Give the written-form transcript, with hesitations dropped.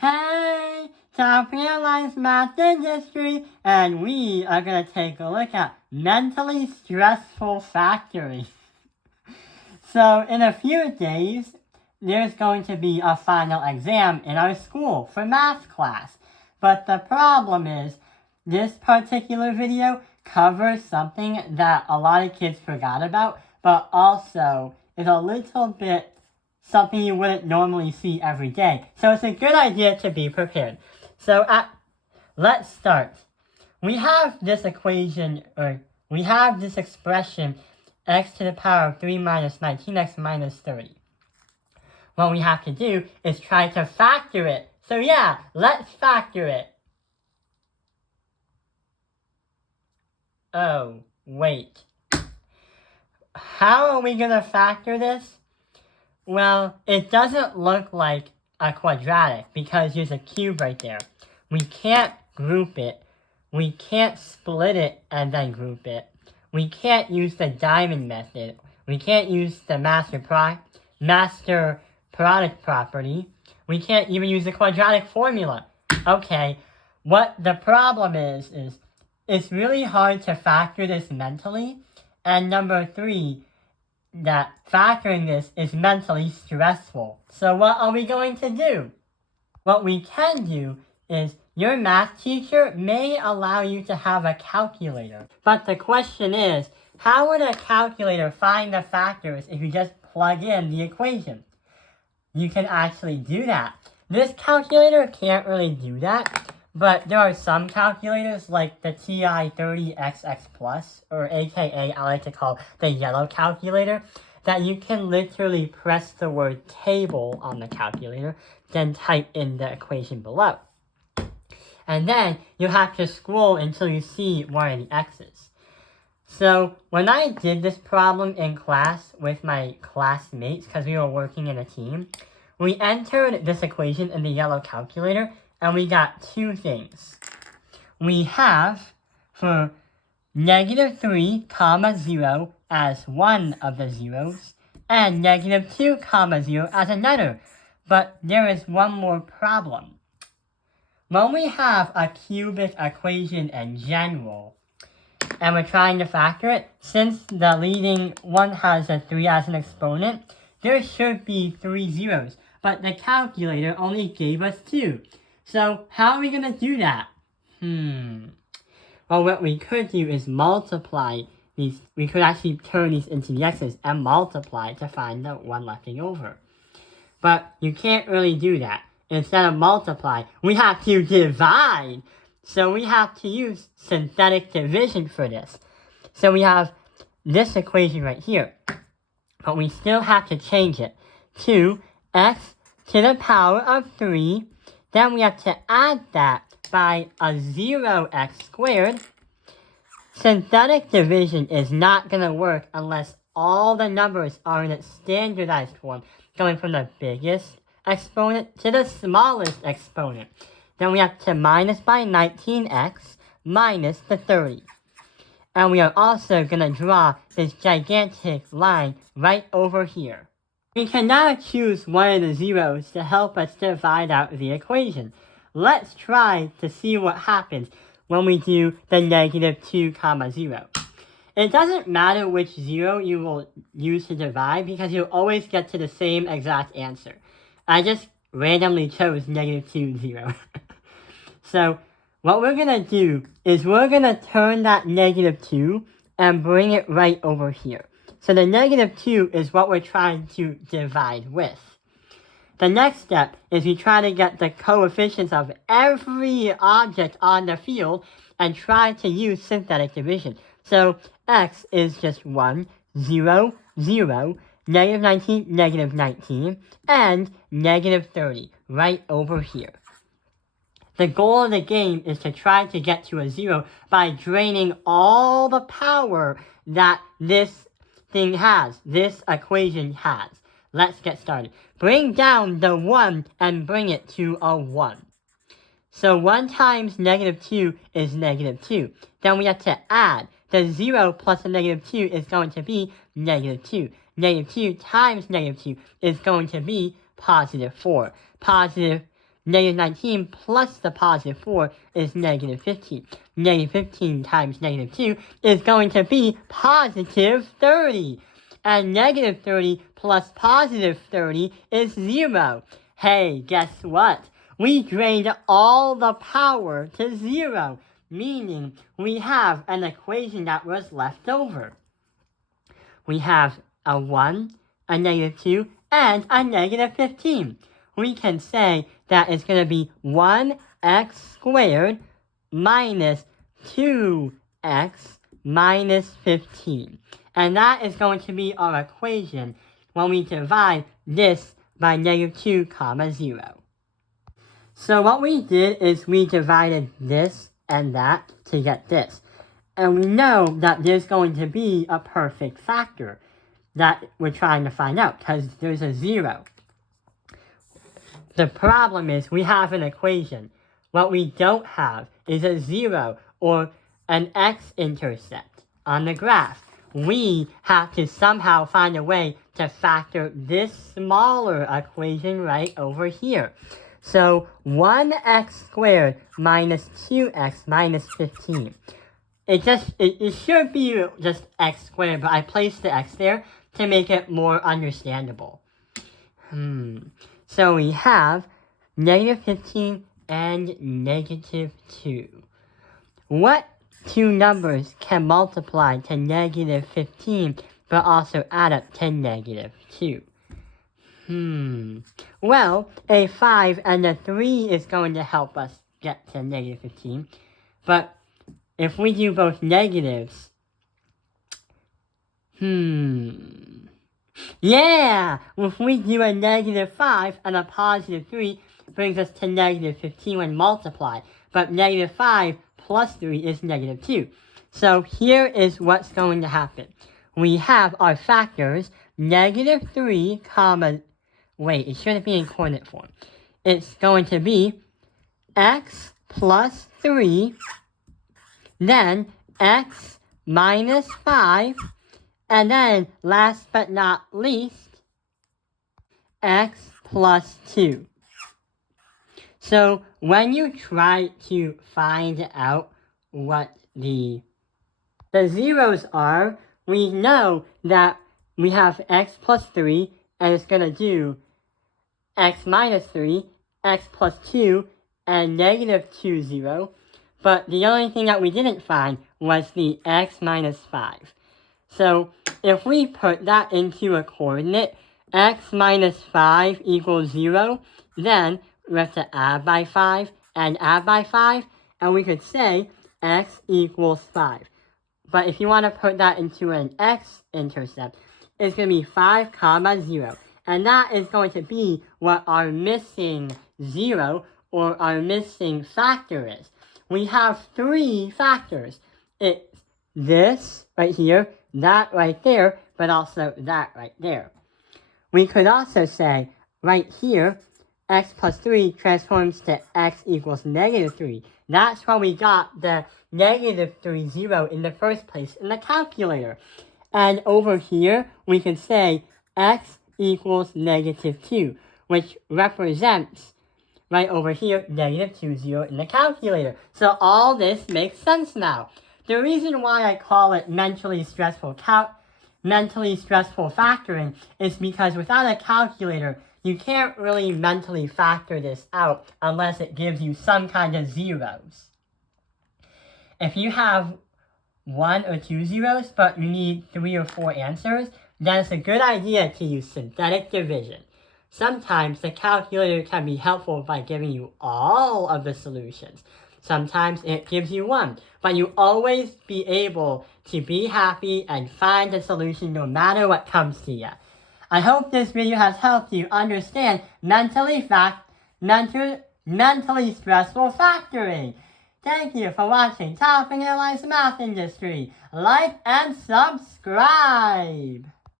Hey, Top Realized Math Industry, and we are going to take a look at mentally stressful factoring. So, in a few days, there's going to be a final exam in our school for math class. But the problem is, this particular video covers something that a lot of kids forgot about, but also is a little bit something you wouldn't normally see every day. So it's a good idea to be prepared. So let's start. We have this equation, or we have this expression, x to the power of 3 minus 19x minus 30. What we have to do is try to factor it. So yeah, let's factor it. Oh, wait. How are we going to factor this? Well, it doesn't look like a quadratic because there's a cube right there. We can't group it. We can't split it and then group it. We can't use the diamond method. We can't use the master product property. We can't even use the quadratic formula. Okay, what the problem is it's really hard to factor this mentally. And number 3, that factoring this is mentally stressful. So what are we going to do? What we can do is your math teacher may allow you to have a calculator. But the question is, how would a calculator find the factors if you just plug in the equation? You can actually do that. This calculator can't really do that. But there are some calculators like the TI-30XX Plus, or aka I like to call the yellow calculator, that you can literally press the word table on the calculator, then type in the equation below. And then you have to scroll until you see one of the x's. So when I did this problem in class with my classmates, because we were working in a team, we entered this equation in the yellow calculator, and we got 2 things. We have for negative 3, 0 as one of the zeros, and negative 2, 0 as another. But there is one more problem. When we have a cubic equation in general, and we're trying to factor it, since the leading one has a 3 as an exponent, there should be 3 zeros. But the calculator only gave us 2. So how are we going to do that? Well, what we could do is multiply these. We could actually turn these into the x's and multiply to find the one left over. But you can't really do that. Instead of multiply, we have to divide. So we have to use synthetic division for this. So we have this equation right here. But we still have to change it to x to the power of 3. Then we have to add that by a 0x squared. Synthetic division is not going to work unless all the numbers are in its standardized form, going from the biggest exponent to the smallest exponent. Then we have to minus by 19x minus the 30. And we are also going to draw this gigantic line right over here. We can now choose one of the zeros to help us divide out the equation. Let's try to see what happens when we do the negative 2, 0. It doesn't matter which zero you will use to divide because you'll always get to the same exact answer. I just randomly chose negative 2, 0. So what we're going to do is we're going to turn that negative 2 and bring it right over here. So the negative 2 is what we're trying to divide with. The next step is we try to get the coefficients of every object on the field and try to use synthetic division. So x is just 1, 0, 0, negative 19, negative 19, and negative 30 right over here. The goal of the game is to try to get to a 0 by draining all the power that this thing has, this equation has. Let's get started. Bring down the 1 and bring it to a 1. So 1 times negative 2 is negative 2. Then we have to add. The 0 plus the negative 2 is going to be negative 2. Negative 2 times negative 2 is going to be positive 4. Positive negative 19 plus the positive 4 is negative 15. Negative 15 times negative 2 is going to be positive 30. And negative 30 plus positive 30 is 0. Hey, guess what? We drained all the power to 0, meaning we have an equation that was left over. We have a 1, a negative 2, and a negative 15. We can say that it's going to be 1x squared minus 2x minus 15. And that is going to be our equation when we divide this by negative 2 comma 0. So what we did is we divided this and that to get this. And we know that there's going to be a perfect factor that we're trying to find out because there's a 0. The problem is we have an equation. What we don't have is a 0 or an x-intercept on the graph. We have to somehow find a way to factor this smaller equation right over here. So 1x squared minus 2x minus 15. It should be just x squared, but I placed the x there to make it more understandable. So we have negative 15 and negative 2. What two numbers can multiply to negative 15 but also add up to negative 2? Well, a 5 and a 3 is going to help us get to negative 15. But if we do both negatives, yeah! If we do a negative 5 and a positive 3, brings us to negative 15 when multiplied. But negative 5 plus 3 is negative 2. So here is what's going to happen. We have our factors, negative 3 comma, wait, it shouldn't be in coordinate form. It's going to be x plus 3, then x minus 5, and then last but not least, x plus 2. So when you try to find out what the zeros are, we know that we have x plus 3, and it's going to do x minus 3, x plus 2, and negative 2, 0. But the only thing that we didn't find was the x minus 5. So if we put that into a coordinate, x minus 5 equals 0, then we have to add by 5 and add by 5, and we could say x equals 5. But if you want to put that into an x-intercept, it's going to be 5 comma 0. And that is going to be what our missing 0 or our missing factor is. We have 3 factors. It's this right here, that right there, but also that right there. We could also say right here, x plus 3 transforms to x equals negative 3. That's why we got the negative 3, 0 in the first place in the calculator. And over here, we can say x equals negative 2, which represents, right over here, negative 2, 0 in the calculator. So all this makes sense now. The reason why I call it mentally stressful factoring is because without a calculator, you can't really mentally factor this out unless it gives you some kind of zeros. If you have 1 or 2 zeros, but you need 3 or 4 answers, then it's a good idea to use synthetic division. Sometimes the calculator can be helpful by giving you all of the solutions. Sometimes it gives you one, but you always be able to be happy and find a solution no matter what comes to you. I hope this video has helped you understand mentally stressful factoring. Thank you for watching Top Analyze Math Industry. Like and subscribe!